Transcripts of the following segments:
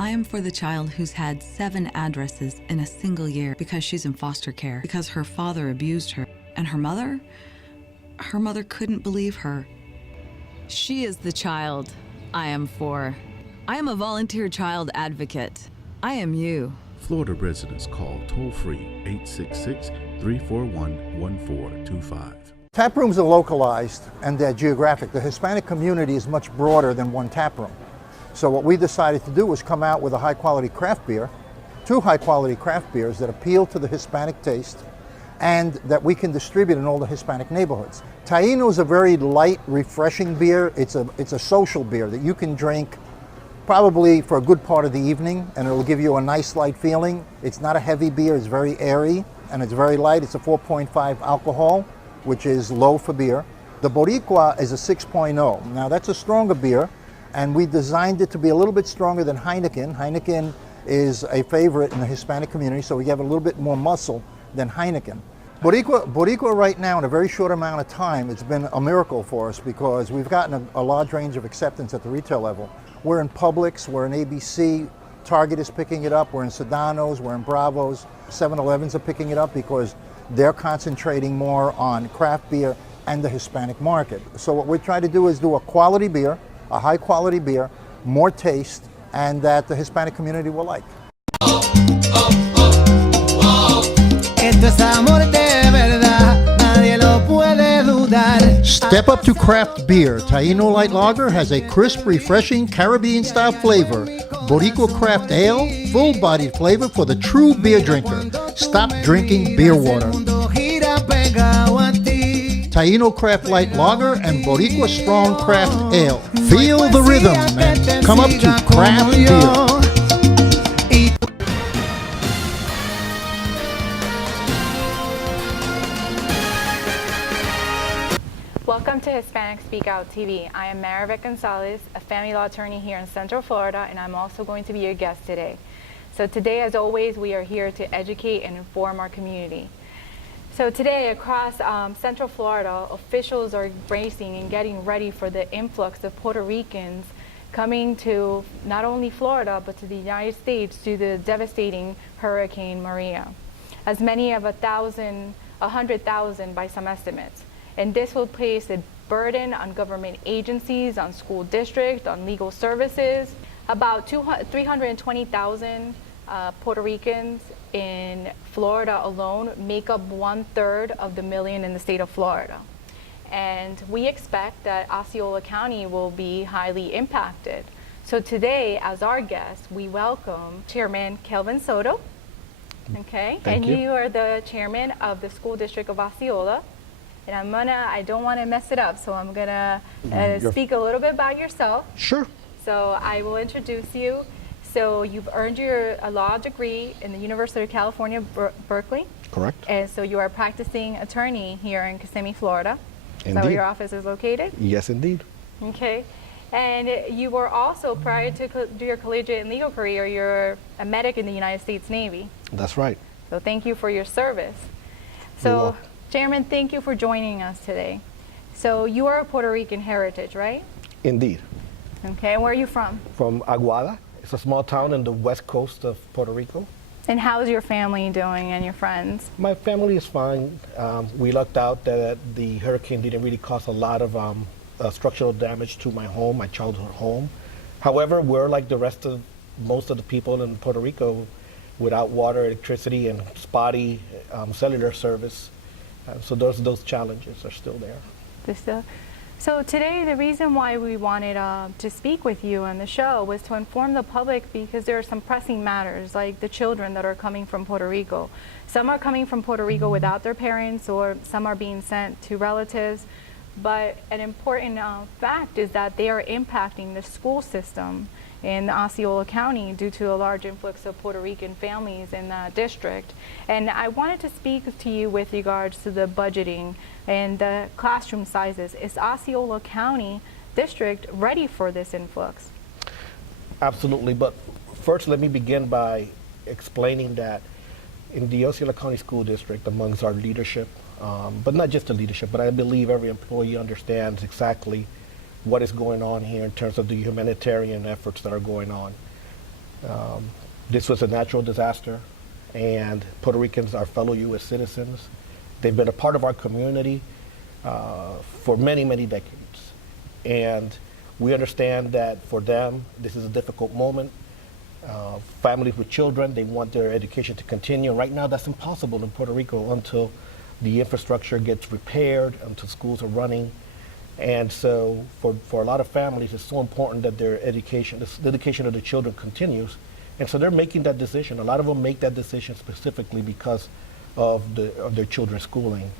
I am for the child who's had 7 addresses in a single year because she's in foster care, because her father abused her. And her mother couldn't believe her. She is the child I am for. I am a volunteer child advocate. I am you. Florida residents call toll-free 866-341-1425. Tap rooms are localized and they're geographic. The Hispanic community is much broader than one tap room. So what we decided to do was come out with a high-quality craft beer, 2 high-quality craft beers that appeal to the Hispanic taste and that we can distribute in all the Hispanic neighborhoods. Taino is a very light, refreshing beer. It's a social beer that you can drink probably for a good part of the evening, and it'll give you a nice light feeling. It's not a heavy beer, it's very airy, and it's very light. It's a 4.5 alcohol, which is low for beer. The Boricua is a 6.0. Now that's a stronger beer, and we designed it to be a little bit stronger than Heineken. Heineken is a favorite in the Hispanic community, so we have a little bit more muscle than Heineken. Boricua right now, in a very short amount of time, it's been a miracle for us because we've gotten a large range of acceptance at the retail level. We're in Publix, we're in ABC, Target is picking it up, we're in Sedano's, we're in Bravo's, 7-Elevens are picking it up because they're concentrating more on craft beer and the Hispanic market. So what we're trying to do is do a quality beer, a high quality beer, more taste, and that the Hispanic community will like. Step up to craft beer. Taino Light Lager has a crisp, refreshing Caribbean-style flavor. Boricua Craft Ale, full-bodied flavor for the true beer drinker. Stop drinking beer water. Taino Craft Light Lager and Boricua Strong Craft Ale. Feel the rhythm and come up to craft beer. Welcome to Hispanic Speak Out TV. I am Marivette Gonzalez, a family law attorney here in Central Florida, and I'm also going to be your guest today. So today, as always, we are here to educate and inform our community. So today, across Central Florida, officials are embracing and getting ready for the influx of Puerto Ricans coming to not only Florida, but to the United States due to the devastating Hurricane Maria. As many of 100,000 by some estimates. And this will place a burden on government agencies, on school districts, on legal services. About 320,000 Puerto Ricans in Florida alone make up 1/3 of the million in the state of Florida. And we expect that Osceola County will be highly impacted. So today, as our guest, we welcome Chairman Kelvin Soto. Okay, Thank you. You are the chairman of the school district of Osceola. And I don't want to mess it up, so I'm gonna speak a little bit about yourself. Sure. So I will introduce you. So you've earned your law degree in the University of California, Berkeley. Correct. And so you are a practicing attorney here in Kissimmee, Florida. Indeed. Is that where your office is located? Yes, indeed. Okay. And you were also, prior to do your collegiate and legal career, you're a medic in the United States Navy. That's right. So thank you for your service. You're So, welcome. Chairman, thank you for joining us today. So you are of Puerto Rican heritage, right? Indeed. Okay, and where are you from? From Aguada. It's a small town in the west coast of Puerto Rico. And how's your family doing and your friends? My family is fine. We lucked out that the hurricane didn't really cause a lot of structural damage to my home, my childhood home. However, we're like the rest of most of the people in Puerto Rico without water, electricity, and spotty cellular service. So those challenges are still there. So today, the reason why we wanted to speak with you on the show was to inform the public because there are some pressing matters, like the children that are coming from Puerto Rico. Some are coming from Puerto Rico without their parents, or some are being sent to relatives. But an important fact is that they are impacting the school system in Osceola County due to a large influx of Puerto Rican families in that district. And I wanted to speak to you with regards to the budgeting and the classroom sizes. Is Osceola County district ready for this influx? Absolutely, but first let me begin by explaining that in the Osceola County School District, amongst our leadership, but not just the leadership, but I believe every employee understands exactly what is going on here in terms of the humanitarian efforts that are going on. This was a natural disaster, and Puerto Ricans are fellow U.S. citizens. They've been a part of our community for many, many decades. And we understand that for them, this is a difficult moment. Families with children, they want their education to continue. Right now, that's impossible in Puerto Rico until the infrastructure gets repaired, until schools are running. And so for a lot of families, it's so important that their education, the education of the children continues. And so they're making that decision. A lot of them make that decision specifically because of their children's schooling.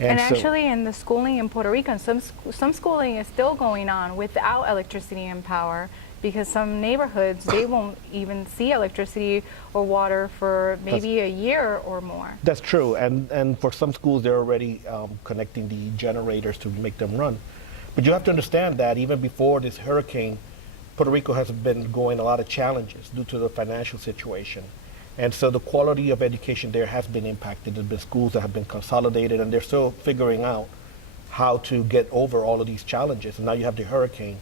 And so, actually, in the schooling in Puerto Rico, some schooling is still going on without electricity and power, because some neighborhoods, they won't even see electricity or water for maybe a year or more. That's true. And for some schools, they're already connecting the generators to make them run. But you have to understand that even before this hurricane, Puerto Rico has been going a lot of challenges due to the financial situation. And so the quality of education there has been impacted. There's been schools that have been consolidated, and they're still figuring out how to get over all of these challenges. And now you have the hurricane.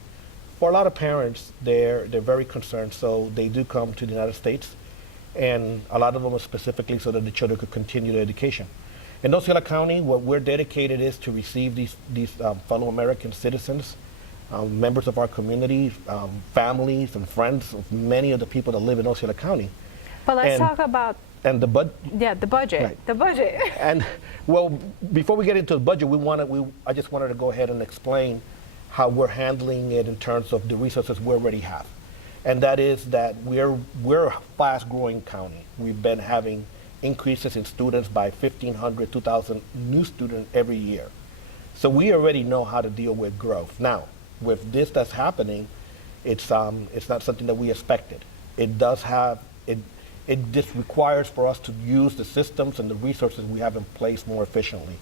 For a lot of parents, they're very concerned, so they do come to the United States, and a lot of them are specifically so that the children could continue their education. In Osceola County, what we're dedicated is to receive these fellow American citizens, members of our community, families and friends of many of the people that live in Osceola County. But let's talk about the budget. Yeah, the budget. Right. The budget. And well, before we get into the budget, I just wanted to go ahead and explain how we're handling it in terms of the resources we already have. And that is that we're a fast-growing county. We've been having increases in students by 1,500, 2,000 new students every year. So we already know how to deal with growth. Now, with this that's happening, it's not something that we expected. It just requires for us to use the systems and the resources we have in place more efficiently.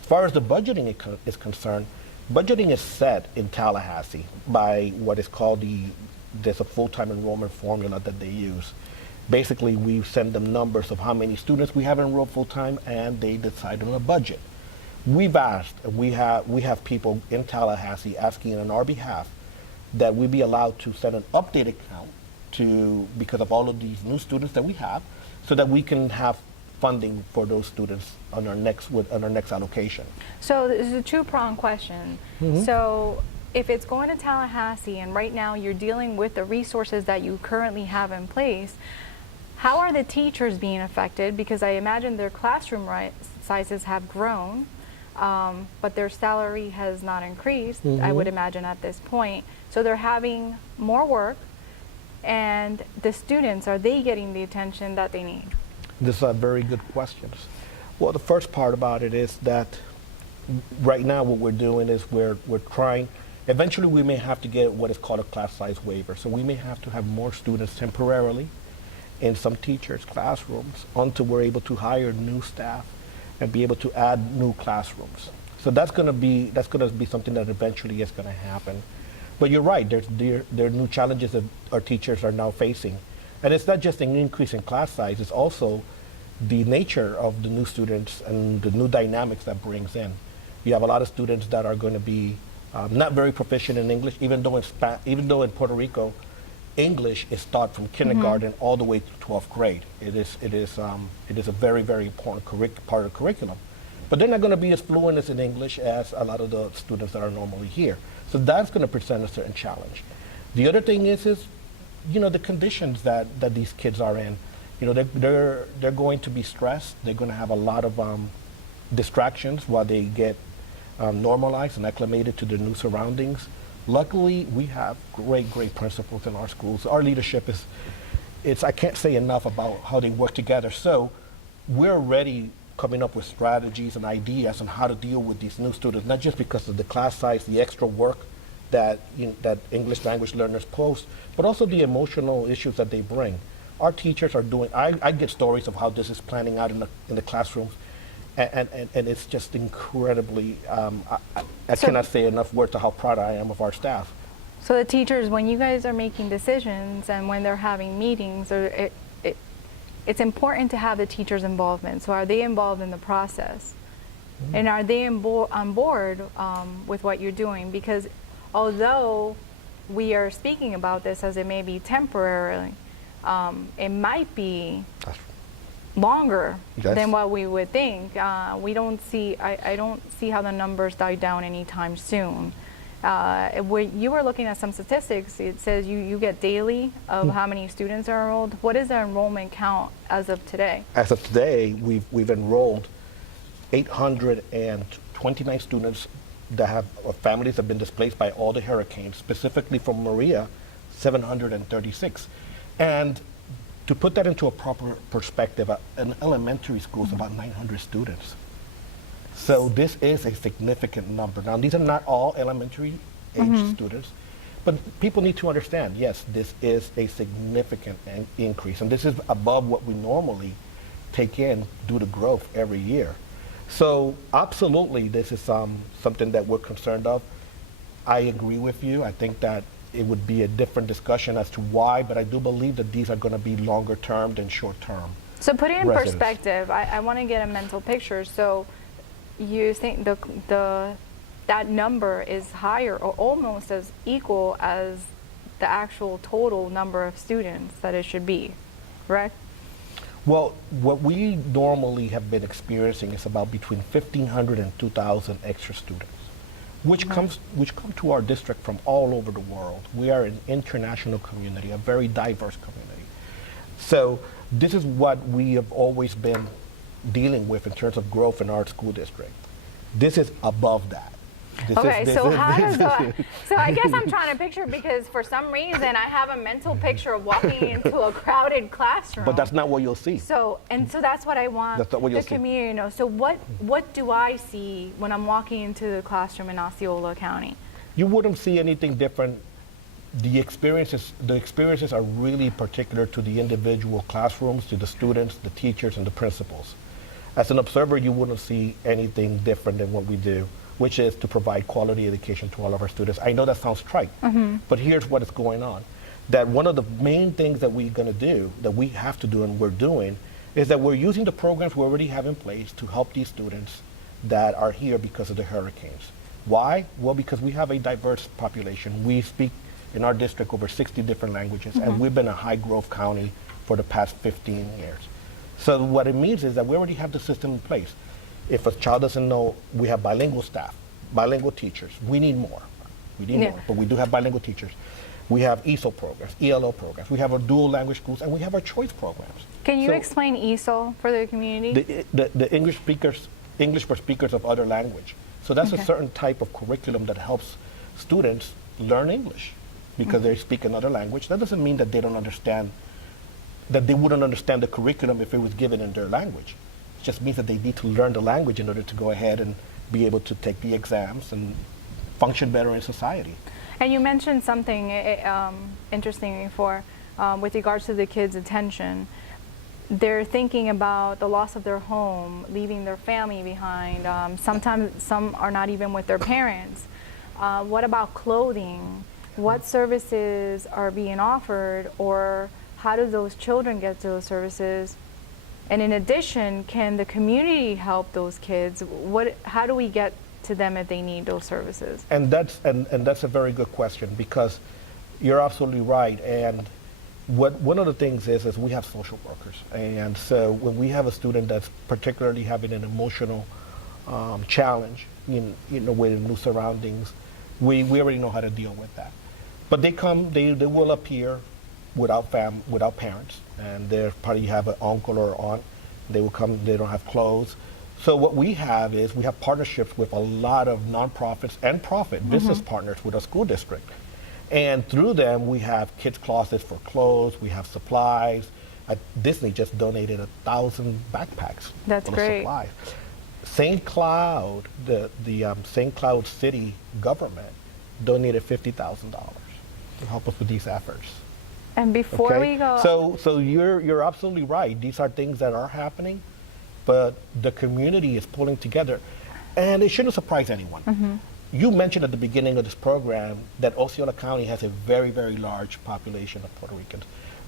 As far as the budgeting is concerned, budgeting is set in Tallahassee by what is called there's a full-time enrollment formula that they use. Basically, we send them numbers of how many students we have enrolled full-time, and they decide on a budget. We've asked, we have people in Tallahassee asking on our behalf that we be allowed to set an updated count because of all of these new students that we have, so that we can have funding for those students on our next allocation. So this is a two-pronged question. Mm-hmm. So if it's going to Tallahassee, and right now you're dealing with the resources that you currently have in place, how are the teachers being affected? Because I imagine their classroom sizes have grown, but their salary has not increased, Mm-hmm. I would imagine at this point. So they're having more work, and the students, are they getting the attention that they need? These are very good questions. Well, the first part about it is that right now what we're doing is we're trying, eventually we may have to get what is called a class size waiver. So we may have to have more students temporarily in some teachers' classrooms until we're able to hire new staff and be able to add new classrooms. So that's going to be something that eventually is going to happen. But you're right, there are new challenges that our teachers are now facing. And it's not just an increase in class size, it's also the nature of the new students and the new dynamics that brings in. You have a lot of students that are going to be not very proficient in English, even though in Puerto Rico, English is taught from kindergarten all the way to 12th grade. It is a very, very important part of the curriculum. But they're not going to be as fluent as in English as a lot of the students that are normally here. So that's going to present a certain challenge. The other thing is the conditions that these kids are in. They're going to be stressed. They're going to have a lot of distractions while they get normalized and acclimated to their new surroundings. Luckily, we have great principals in our schools. Our leadership I can't say enough about how they work together. So we're already coming up with strategies and ideas on how to deal with these new students, not just because of the class size, the extra work that English language learners pose, but also the emotional issues that they bring. Our teachers are doing, I get stories of how this is planning out in the classrooms, and it's just incredibly, I cannot say enough words to how proud I am of our staff. So the teachers, when you guys are making decisions and when they're having meetings, it's important to have the teachers' involvement. So are they involved in the process? Mm-hmm. And are they on board with what you're doing? Because although we are speaking about this as it may be temporarily, it might be longer Yes. than what we would think. We don't see, I don't see how the numbers die down anytime soon. When you were looking at some statistics, it says you get daily of how many students are enrolled. What is the enrollment count as of today? As of today, we've enrolled 829 students that have families have been displaced by all the hurricanes, specifically from Maria, 736. And to put that into a proper perspective, an elementary school is about 900 students. So this is a significant number. Now, these are not all elementary age students, but people need to understand, yes, this is a significant increase, and this is above what we normally take in due to growth every year. So absolutely, this is something that we're concerned of. I agree with you. I think that it would be a different discussion as to why, but I do believe that these are going to be longer term than short term. So put it in residents. perspective, I want to get a mental picture. So you think that number is higher or almost as equal as the actual total number of students that it should be, correct? Well, what we normally have been experiencing is about between 1,500 and 2,000 extra students, which come to our district from all over the world. We are an international community, a very diverse community. So this is what we have always been dealing with in terms of growth in our school district. This is above that. So I guess I'm trying to picture, because for some reason I have a mental picture of walking into a crowded classroom. But that's not what you'll see. So that's what I want That's not what you'll the see. community to know. So what do I see when I'm walking into the classroom in Osceola County? You wouldn't see anything different. The experiences are really particular to the individual classrooms, to the students, the teachers, and the principals. As an observer, you wouldn't see anything different than what we do, which is to provide quality education to all of our students. I know that sounds trite, but here's what is going on. That one of the main things that we're going to do, that we have to do and we're doing, is that we're using the programs we already have in place to help these students that are here because of the hurricanes. Why? Well, because we have a diverse population. We speak in our district over 60 different languages, and we've been a high growth county for the past 15 years. So what it means is that we already have the system in place. If a child doesn't know, we have bilingual staff, bilingual teachers. We need more. We need more, but we do have bilingual teachers. We have ESOL programs, ELO programs. We have our dual language schools, and we have our choice programs. Can you explain ESOL for the community? The English for speakers of other language. So that's a certain type of curriculum that helps students learn English because they speak another language. That doesn't mean that they don't understand, that they wouldn't understand the curriculum if it was given in their language. It just means that they need to learn the language in order to go ahead and be able to take the exams and function better in society. And you mentioned something interesting before with regards to the kids' attention. They're thinking about the loss of their home, leaving their family behind. Sometimes some are not even with their parents. What about clothing? What services are being offered, or how do those children get those services? And in addition, can the community help those kids? How do we get to them if they need those services? And that's a very good question, because you're absolutely right. And one of the things is we have social workers, and so when we have a student that's particularly having an emotional challenge, with new surroundings, we already know how to deal with that. But they will appear without parents, and they probably have an uncle or aunt. They will come, they don't have clothes. So what we have is we have partnerships with a lot of nonprofits and profit business partners with our school district. And through them, we have kids' closets for clothes, we have supplies. Disney just donated 1,000 backpacks That's full great. of supplies. St. Cloud, the St. Cloud city government donated $50,000 to help us with these efforts. And before we go, So you're absolutely right. These are things that are happening, but the community is pulling together, and it shouldn't surprise anyone. You mentioned at the beginning of this program that Osceola County has a very, very large population of Puerto Ricans.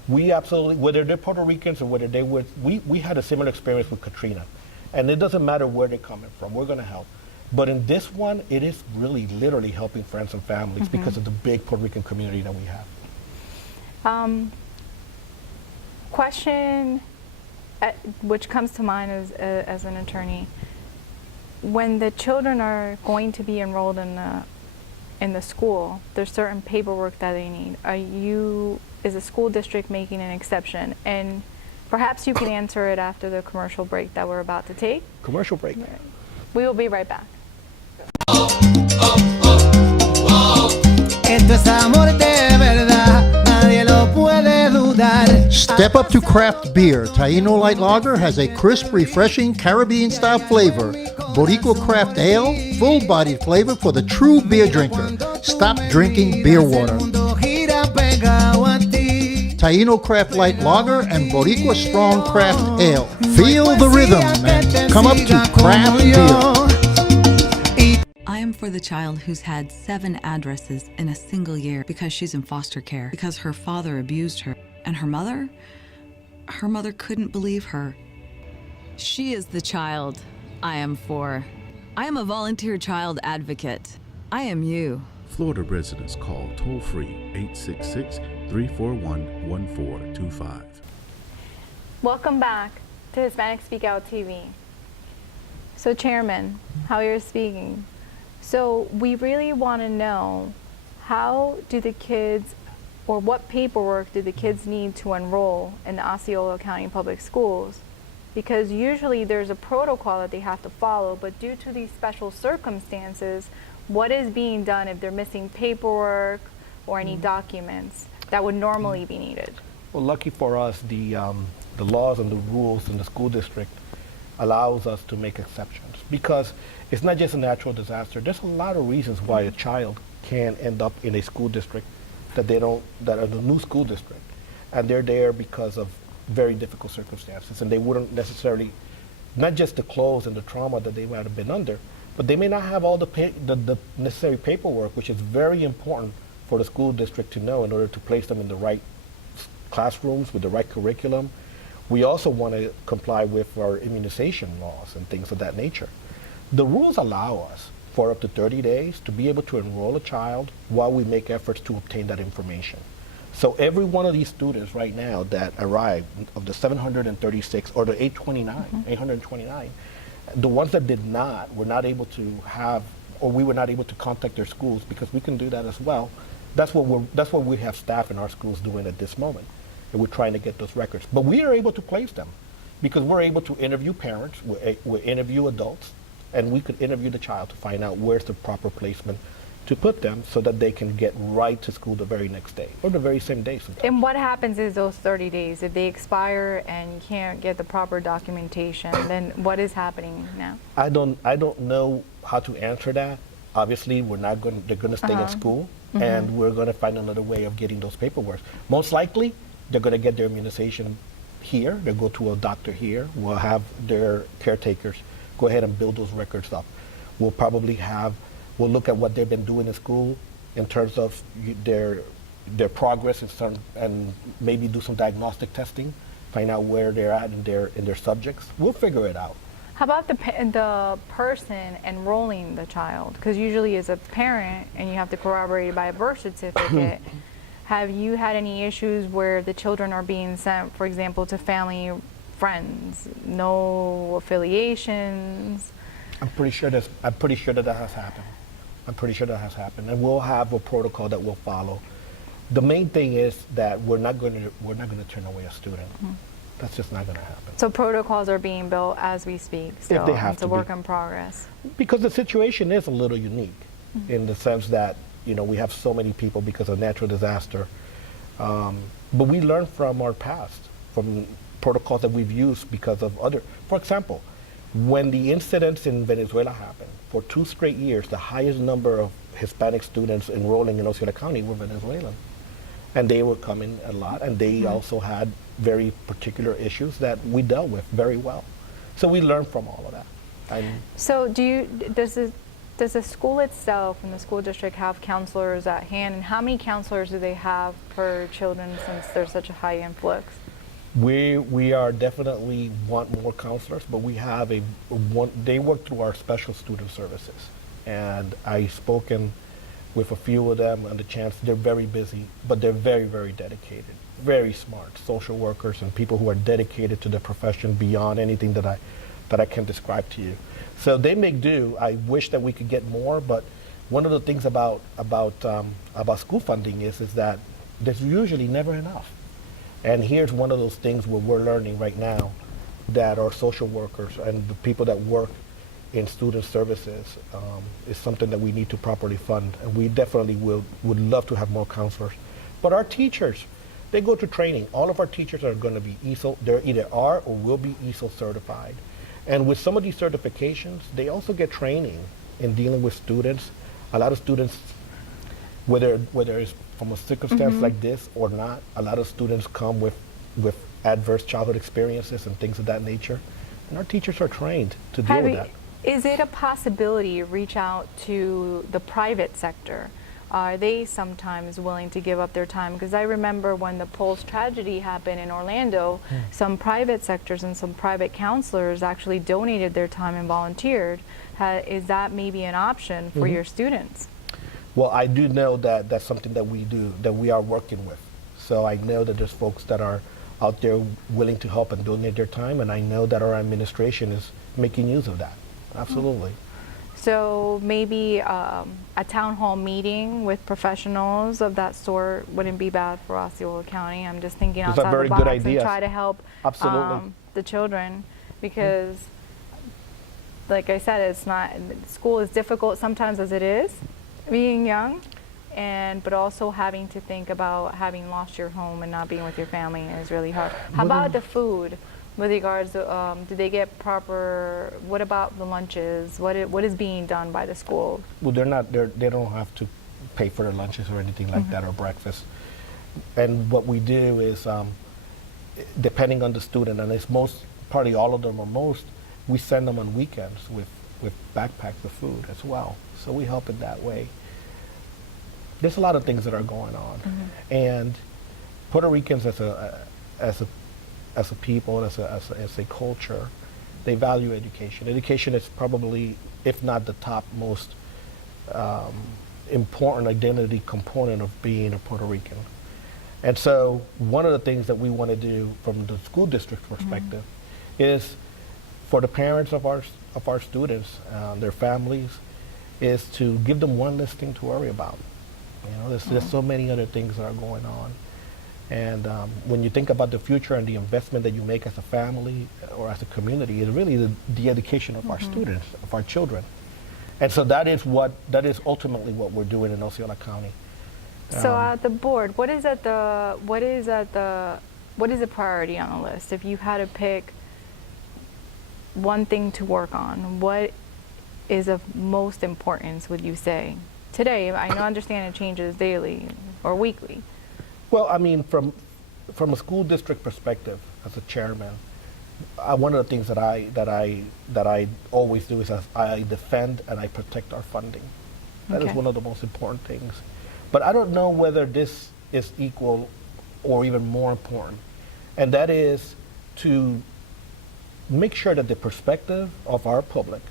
We absolutely, whether they're Puerto Ricans or whether they were, we had a similar experience with Katrina, and it doesn't matter where they're coming from. We're going to help. But in this one, it is really literally helping friends and families because of the big Puerto Rican community that we have. Question, which comes to mind as an attorney, when the children are going to be enrolled in the school, there's certain paperwork that they need. Is the school district making an exception? And perhaps you can answer it after the commercial break that we're about to take. Commercial break. We will be right back. Esto es amor de verdad, nadie lo puede dudar. Step up to craft beer. Taino Light Lager has a crisp, refreshing Caribbean-style flavor. Boricua Craft Ale, full-bodied flavor for the true beer drinker. Stop drinking beer water. Taino Craft Light Lager and Boricua Strong Craft Ale. Feel the rhythm and come up to craft beer. I am for the child who's had 7 addresses in a single year because she's in foster care, because her father abused her. And her mother couldn't believe her. She is the child I am for. I am a volunteer child advocate. I am you. Florida residents call toll-free 866-341-1425. Welcome back to Hispanic Speak Out TV. So Chairman, how you're speaking. So we really want to know, how do the kids, or what paperwork do the kids need to enroll in the Osceola County Public Schools? Because usually there's a protocol that they have to follow, but due to these special circumstances, what is being done if they're missing paperwork or any documents that would normally be needed? Well, lucky for us, the laws and the rules in the school district allows us to make exceptions, because it's not just a natural disaster. There's a lot of reasons why a child can end up in a school district that are the new school district, and they're there because of very difficult circumstances, and they wouldn't necessarily, not just the clothes and the trauma that they might have been under, but they may not have all the necessary paperwork, which is very important for the school district to know in order to place them in the right classrooms with the right curriculum. We also want to comply with our immunization laws and things of that nature. The rules allow us for up to 30 days to be able to enroll a child while we make efforts to obtain that information. So every one of these students right now that arrived, of the 736 or the 829, the ones that did not, were not able to have, or we were not able to contact their schools, because we can do that as well. That's what we have staff in our schools doing at this moment. And we're trying to get those records. But we are able to place them because we're able to interview parents, we interview adults, and we could interview the child to find out where's the proper placement to put them so that they can get right to school the very next day or the very same day sometimes. And what happens is those 30 days, if they expire and you can't get the proper documentation, then what is happening now? I don't know how to answer that. Obviously, they're going to stay in school, and we're going to find another way of getting those paperwork. Most likely, they're going to get their immunization here. They'll go to a doctor here. We'll have their caretakers go ahead and build those records up. We'll look at what they've been doing in school in terms of their progress and maybe do some diagnostic testing, find out where they're at in their subjects. We'll figure it out. How about the person enrolling the child? Because usually as a parent, and you have to corroborate it by a birth certificate, have you had any issues where the children are being sent, for example, to family, friends, no affiliations? I'm pretty sure that has happened. And we'll have a protocol that we'll follow. The main thing is that we're not going to turn away a student. That's just not going to happen. So protocols are being built as we speak. Still, if they have it's a work in progress. Because the situation is a little unique in the sense that we have so many people because of natural disaster. But we learn from our past, from protocols that we've used because of other. For example, when the incidents in Venezuela happened, for 2 straight years, the highest number of Hispanic students enrolling in Osceola County were Venezuelan. And they were coming a lot, and they also had very particular issues that we dealt with very well. So we learned from all of that. So does the school itself and the school district have counselors at hand, and how many counselors do they have per children since there's such a high influx? We are definitely want more counselors, but we have they work through our special student services. And I've spoken with a few of them and the chance. They're very busy, but they're very, very dedicated, very smart social workers and people who are dedicated to their profession beyond anything that I can describe to you. So they make do. I wish that we could get more, but one of the things about school funding is that there's usually never enough. And here's one of those things where we're learning right now that our social workers and the people that work in student services is something that we need to properly fund. And we definitely would love to have more counselors. But our teachers, they go to training. All of our teachers are going to be ESOL, they either are or will be ESOL certified. And with some of these certifications, they also get training in dealing with students. A lot of students, whether it's from a circumstance like this or not, a lot of students come with adverse childhood experiences and things of that nature. And our teachers are trained to deal with that. Is it a possibility to reach out to the private sector? Are they sometimes willing to give up their time? Because I remember when the Pulse tragedy happened in Orlando, some private sectors and some private counselors actually donated their time and volunteered. Is that maybe an option for your students? Well, I do know that that's something that we are working with. So I know that there's folks that are out there willing to help and donate their time, and I know that our administration is making use of that. Absolutely. So maybe a town hall meeting with professionals of that sort wouldn't be bad for Osceola County. I'm just thinking outside the box and try to help the children, because like I said, it's not, school is difficult sometimes as it is, being young, but also having to think about having lost your home and not being with your family is really hard. How about the food? With regards to, do they get proper, what about the lunches? What is being done by the school? Well, they don't have to pay for their lunches or anything like that, or breakfast. And what we do is, depending on the student, and it's probably all of them or most, we send them on weekends with backpacks of food as well. So we help in that way. There's a lot of things that are going on. And Puerto Ricans as a people, as a culture, they value education. Education is probably, if not the top most important identity component of being a Puerto Rican. And so one of the things that we want to do from the school district perspective is for the parents of our students, their families, is to give them one less thing to worry about. You know, there's so many other things that are going on. And when you think about the future and the investment that you make as a family or as a community, it's really the education of our students, of our children. And so that is ultimately what we're doing in Osceola County. So at the board, what is the priority on the list? If you had to pick one thing to work on, what is of most importance, would you say? Today, I understand it changes daily or weekly. Well, I mean, from a school district perspective, as a chairman, one of the things that I always do is I defend and I protect our funding. That is one of the most important things. But I don't know whether this is equal or even more important, and that is to make sure that the perspective of our public,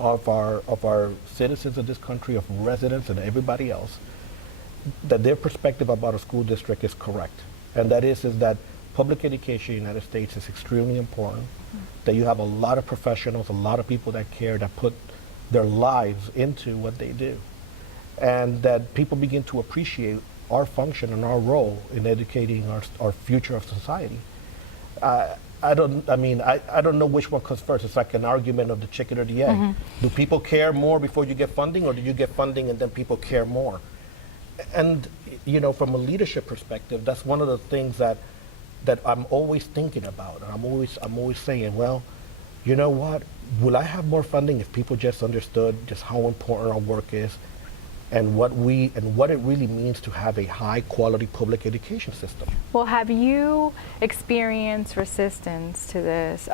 of our citizens of this country, of residents and everybody else, that their perspective about a school district is correct. And that is that public education in the United States is extremely important, that you have a lot of professionals, a lot of people that care, that put their lives into what they do, and that people begin to appreciate our function and our role in educating our future of society. I don't know which one comes first. It's like an argument of the chicken or the egg. Do people care more before you get funding, or do you get funding and then people care more? And you know, from a leadership perspective, that's one of the things that I'm always thinking about. And I'm always saying, well, you know what? Will I have more funding if people just understood just how important our work is, and what it really means to have a high quality public education system? Well, have you experienced resistance to this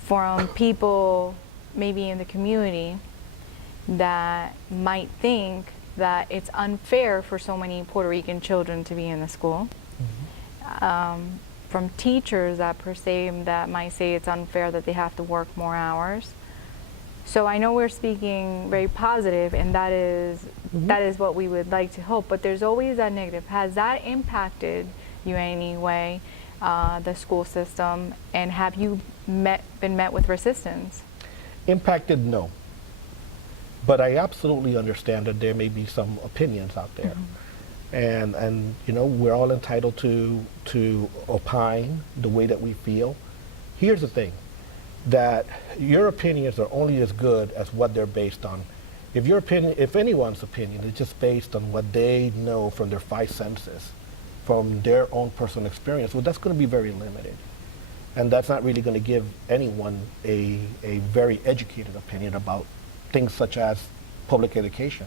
from people maybe in the community that might think that it's unfair for so many Puerto Rican children to be in the school? From teachers that might say it's unfair that they have to work more hours. So I know we're speaking very positive, and that is what we would like to hope, but there's always that negative. Has that impacted you in any way, the school system, and have you been met with resistance? Impacted, no. But I absolutely understand that there may be some opinions out there. And you know, we're all entitled to opine the way that we feel. Here's the thing, that your opinions are only as good as what they're based on. If anyone's opinion is just based on what they know from their five senses, from their own personal experience, well, that's going to be very limited. And that's not really going to give anyone a very educated opinion about things such as public education.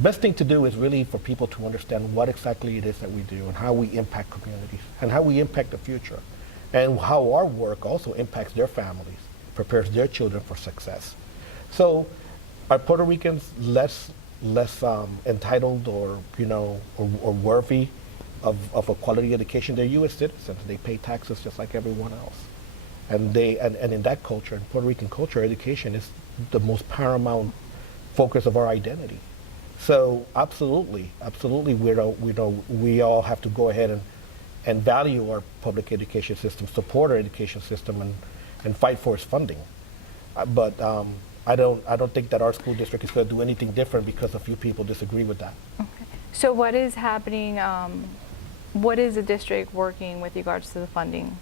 Best thing to do is really for people to understand what exactly it is that we do and how we impact communities and how we impact the future and how our work also impacts their families, prepares their children for success. So are Puerto Ricans less entitled or, you know, or worthy of a quality education? They're U.S. citizens. They pay taxes just like everyone else. And in that culture, in Puerto Rican culture, education is the most paramount focus of our identity. So absolutely, we all have to go ahead and value our public education system, support our education system, and fight for its funding. But I don't think that our school district is going to do anything different because a few people disagree with that. Okay. So what is happening? What is the district working with regards to the funding?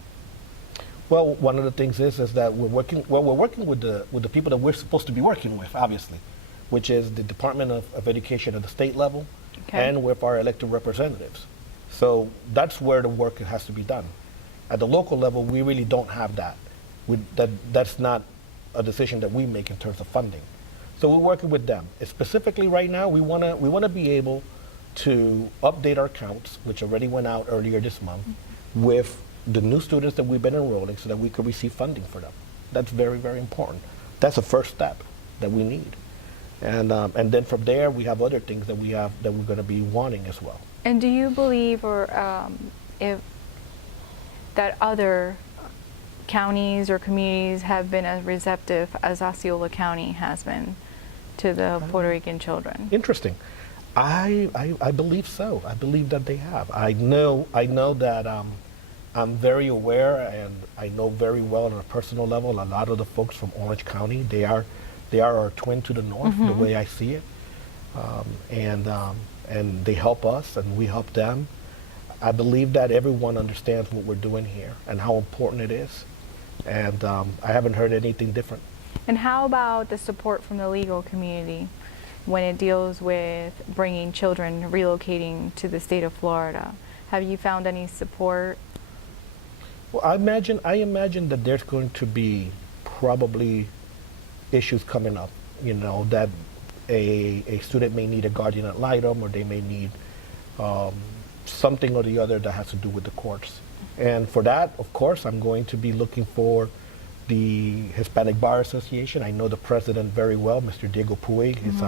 Well, one of the things is that we're working with the people that we're supposed to be working with, obviously, which is the Department of Education at the state level, okay, and with our elected representatives. So that's where the work has to be done. At the local level, we really don't have that. That's not a decision that we make in terms of funding. So we're working with them. Specifically right now, we wanna be able to update our counts, which already went out earlier this month, with the new students that we've been enrolling so that we could receive funding for them. That's very, very important. That's the first step that we need. And then from there, we have other things that we're going to be wanting as well. And do you believe, or if that other counties or communities have been as receptive as Osceola County has been to the Puerto Rican children? Interesting. I believe so. I believe that they have. I know that I'm very aware, and I know very well on a personal level, a lot of the folks from Orange County, they are our twin to the north, the way I see it. And they help us and we help them. I believe that everyone understands what we're doing here and how important it is. And I haven't heard anything different. And how about the support from the legal community when it deals with bringing children, relocating to the state of Florida? Have you found any support? Well, I imagine that there's going to be probably issues coming up, you know, that a student may need a guardian ad litem, or they may need something or the other that has to do with the courts. And for that, of course, I'm going to be looking for the Hispanic Bar Association. I know the president very well, Mr. Diego Puig. He's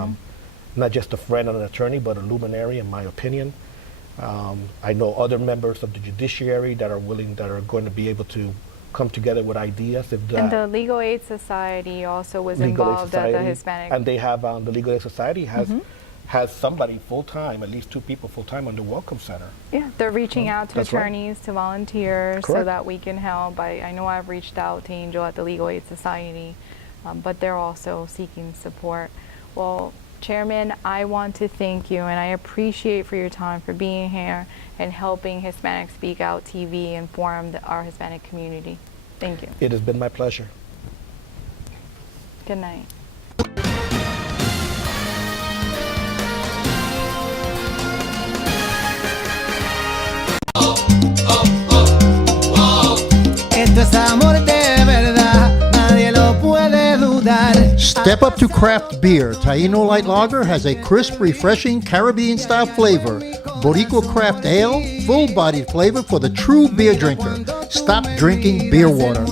not just a friend and an attorney, but a luminary, in my opinion. I know other members of the judiciary that are going to be able to come together with ideas. And the Legal Aid Society also was involved at the Hispanic. And they have, the Legal Aid Society has somebody full-time, at least 2 people full-time on the Welcome Center. Yeah, they're reaching out to attorneys, to volunteers, Correct, so that we can help. I know I've reached out to Angel at the Legal Aid Society, but they're also seeking support. Well, Chairman, I want to thank you, and I appreciate for your time for being here and helping Hispanic Speak Out TV inform our Hispanic community. Thank you. It has been my pleasure. Good night. Esto es amor de verdad, nadie lo puede dudar. Step up to craft beer. Taino Light Lager has a crisp, refreshing Caribbean-style flavor. Boricua Craft Ale, full-bodied flavor for the true beer drinker. Stop drinking beer water.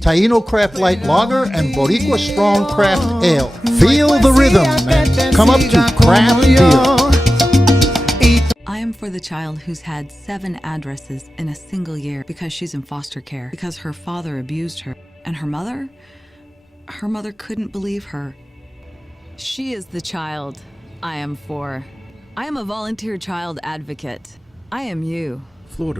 Taino Craft Light Lager and Boricua Strong Craft Ale. Feel the rhythm and come up to craft beer. I am for the child who's had 7 addresses in a single year because she's in foster care, because her father abused her, And her mother couldn't believe her. She is the child I am for. I am a volunteer child advocate. I am you. Florida